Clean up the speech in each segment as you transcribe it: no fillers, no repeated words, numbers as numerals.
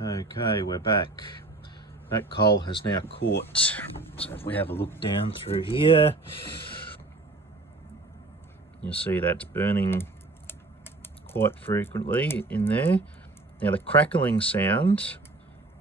Okay, we're back. That coal has now caught. So if we have a look down through here, you'll see that's burning quite frequently in there. Now the crackling sound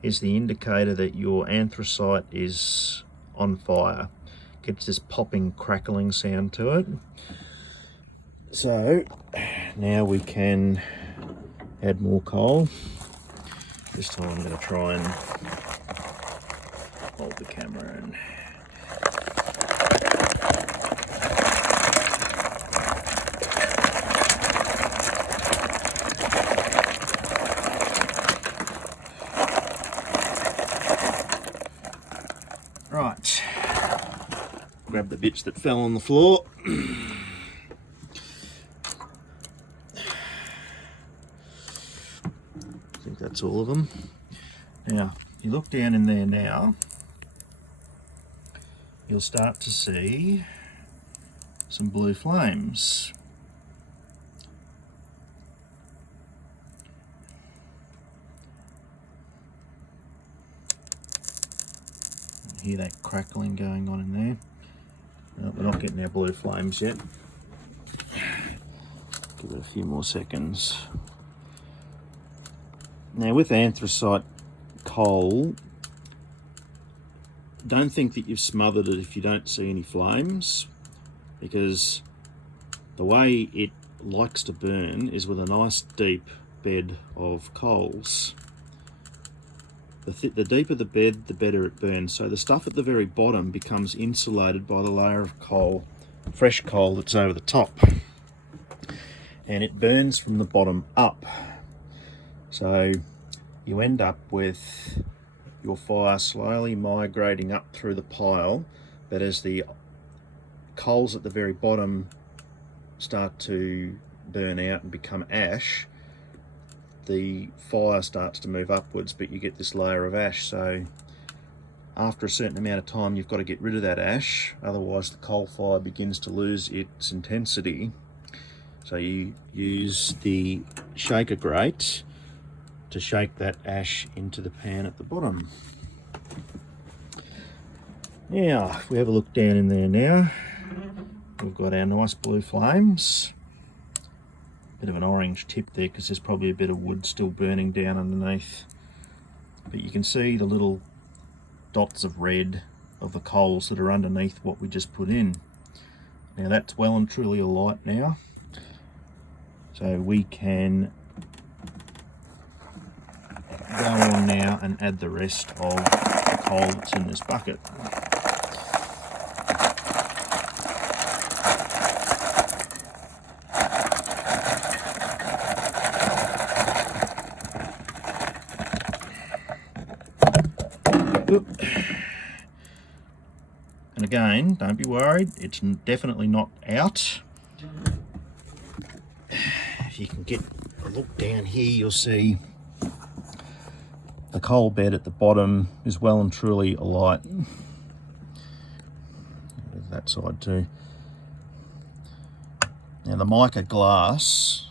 is the indicator that your anthracite is on fire. Gets this popping, crackling sound to it. So now we can add more coal. This time I'm going to try and hold the camera and right, grab the bits that fell on the floor. I think that's all of them. Now, if you look down in there now, you'll start to see some blue flames. Hear that crackling going on in there? No, we're not getting our blue flames yet. Give it a few more seconds. Now with anthracite coal, don't think that you've smothered it if you don't see any flames, because the way it likes to burn is with a nice deep bed of coals. The deeper the bed, the better it burns. So the stuff at the very bottom becomes insulated by the layer of coal, fresh coal that's over the top. And it burns from the bottom up. So you end up with your fire slowly migrating up through the pile, but as the coals at the very bottom start to burn out and become ash, the fire starts to move upwards, but you get this layer of ash. So after a certain amount of time you've got to get rid of that ash, otherwise the coal fire begins to lose its intensity. So you use the shaker grate to shake that ash into the pan at the bottom. Now, if we have a look down in there now, we've got our nice blue flames. Bit of an orange tip there because there's probably a bit of wood still burning down underneath. But you can see the little dots of red of the coals that are underneath what we just put in. Now that's well and truly alight now. So we can go on now and add the rest of the coal that's in this bucket. And again, don't be worried, it's definitely not out. If you can get a look down here, you'll see the coal bed at the bottom is well and truly alight. That side too. Now the mica glass,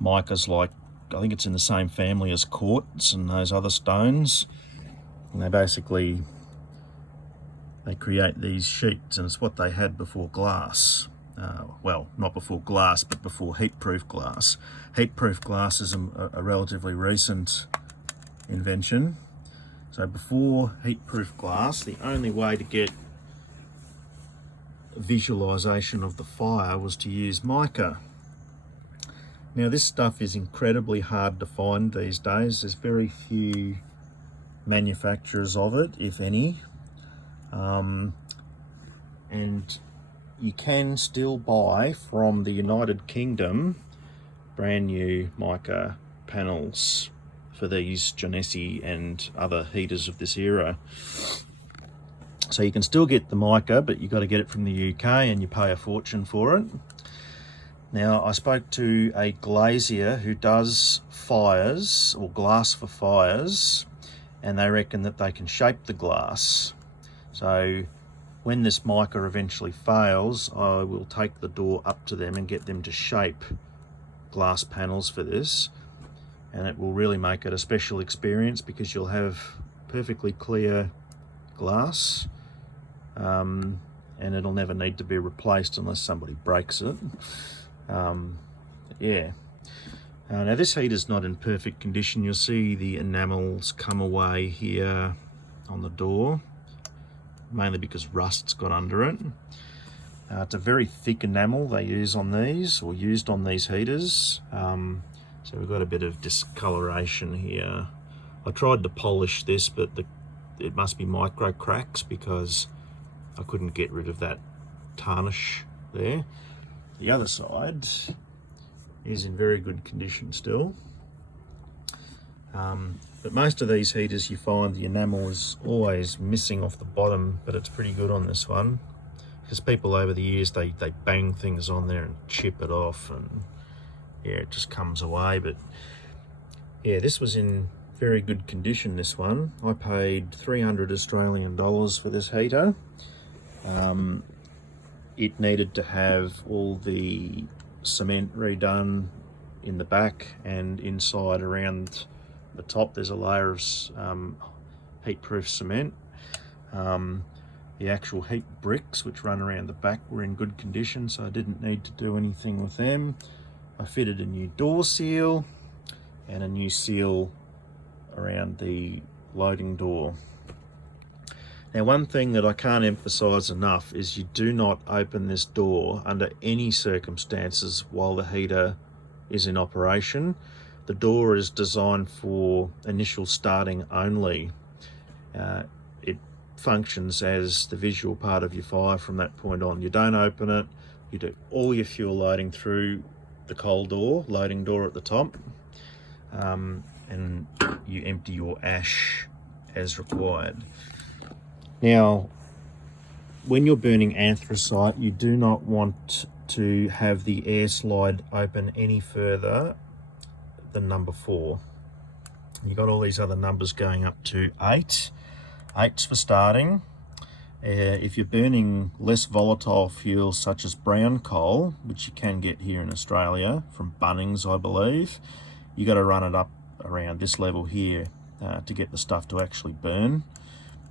mica's like, I think it's in the same family as quartz and those other stones. And they create these sheets, and it's what they had before glass. Well, not before glass, but before heat-proof glass. Heat-proof glass is a relatively recent invention. So before heat-proof glass, the only way to get visualization of the fire was to use mica. Now this stuff is incredibly hard to find these days. There's very few manufacturers of it, if any. And you can still buy from the United Kingdom brand new mica panels for these Jeunesse and other heaters of this era. So you can still get the mica, but you've got to get it from the UK and you pay a fortune for it. Now, I spoke to a glazier who does fires, or glass for fires, and they reckon that they can shape the glass. So when this mica eventually fails, I will take the door up to them and get them to shape glass panels for this. and it will really make it a special experience because you'll have perfectly clear glass, and it'll never need to be replaced unless somebody breaks it. Yeah. Now this heater's not in perfect condition. You'll see the enamels come away here on the door, mainly because rust's got under it. It's a very thick enamel they use on these, or used on these heaters. So we've got a bit of discoloration here. I tried to polish this, but it must be micro cracks because I couldn't get rid of that tarnish there. The other side is in very good condition still. But most of these heaters you find the enamel is always missing off the bottom, but it's pretty good on this one. Because people over the years, they bang things on there and chip it off, and yeah, it just comes away. But yeah, this was in very good condition, this one. I paid 300 Australian dollars for this heater. It needed to have all the cement redone in the back and inside around the top. There's a layer of heat-proof cement. The actual heat bricks which run around the back were in good condition, so I didn't need to do anything with them. I fitted a new door seal and a new seal around the loading door. Now, one thing that I can't emphasize enough is you do not open this door under any circumstances while the heater is in operation. The door is designed for initial starting only. It functions as the visual part of your fire from that point on. You don't open it. You do all your fuel loading through the coal door, loading door at the top, and you empty your ash as required. Now, when you're burning anthracite, you do not want to have the air slide open any further than number 4. You've got all these other numbers going up to 8. 8's for starting. If you're burning less volatile fuels such as brown coal, which you can get here in Australia from Bunnings, I believe, you got to run it up around this level here to get the stuff to actually burn.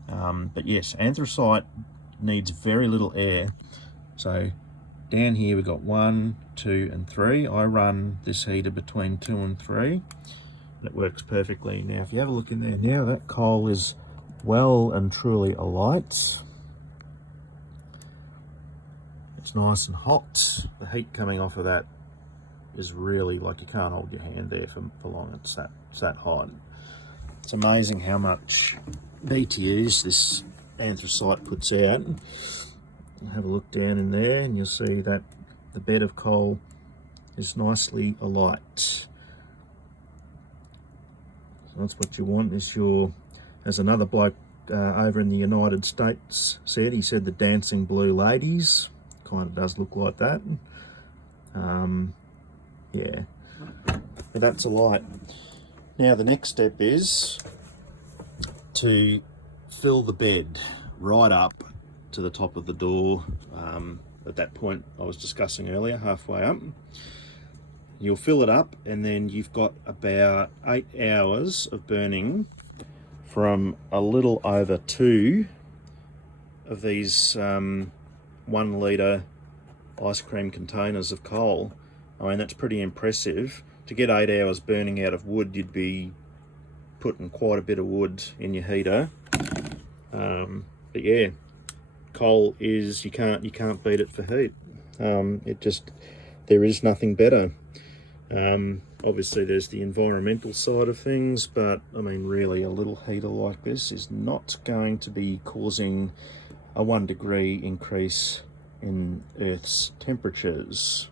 But yes, anthracite needs very little air. So down here we've got 1, 2 and 3. I run this heater between 2 and 3 and it works perfectly. Now if you have a look in there now, that coal is well and truly alight. It's nice and hot. The heat coming off of that is really, like, you can't hold your hand there for long. It's that hot. It's amazing how much BTUs this anthracite puts out. Have a look down in there and you'll see that the bed of coal is nicely alight. So that's what you want. Is your, as another bloke over in the United States said, he said the dancing blue ladies. Kind of does look like that. Yeah, but that's alight. Now the next step is to fill the bed right up to the top of the door. At that point I was discussing earlier, halfway up. You'll fill it up and then you've got about 8 hours of burning from a little over 2 of these 1 litre ice cream containers of coal. I mean, that's pretty impressive. To get 8 hours burning out of wood, you'd be putting quite a bit of wood in your heater. But yeah, coal is, you can't beat it for heat. There is nothing better. Obviously there's the environmental side of things, but I mean, really a little heater like this is not going to be causing a 1 degree increase in Earth's temperatures.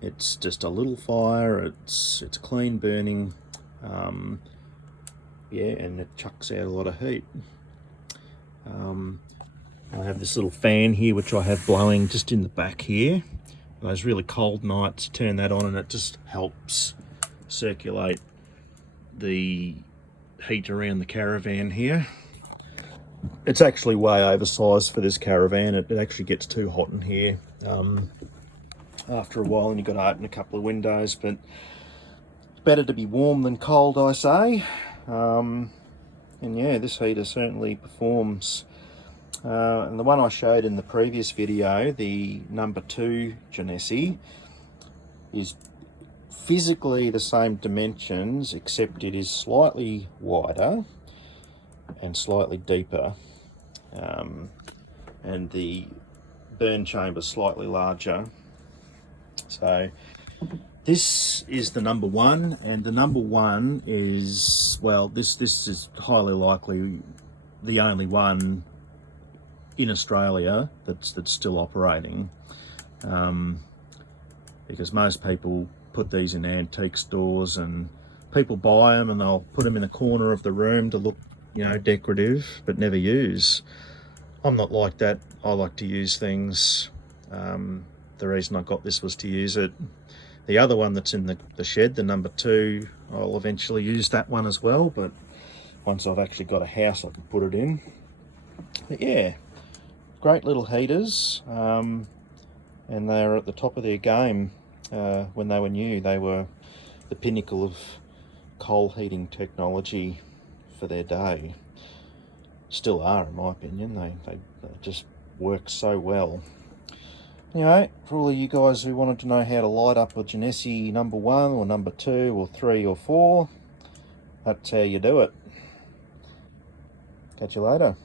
It's just a little fire, it's clean burning, yeah, and it chucks out a lot of heat. I have this little fan here which I have blowing just in the back here. Those really cold nights, turn that on and it just helps circulate the heat around the caravan here. It's actually way oversized for this caravan. It actually gets too hot in here after a while, and you've got to open a couple of windows, but better to be warm than cold, I say. And yeah, this heater certainly performs. And the one I showed in the previous video, the number 2 Jeunesse, is physically the same dimensions, except it is slightly wider and slightly deeper, and the burn chamber slightly larger. So this is the number 1, and the number 1 is, well, this is highly likely the only one in Australia that's still operating, because most people put these in antique stores and people buy them and they'll put them in a corner of the room to look, you know, decorative, but never use. I'm not like that. I like to use things. The reason I got this was to use it. The other one that's in the shed, the number 2, I'll eventually use that one as well, but once I've actually got a house I can put it in. But yeah, great little heaters, and they're at the top of their game. When they were new, they were the pinnacle of coal heating technology for their day. Still are, in my opinion. They just work so well. Anyway, for all of you guys who wanted to know how to light up a Jeunesse number 1 or number 2 or 3 or 4, that's how you do it. Catch you later.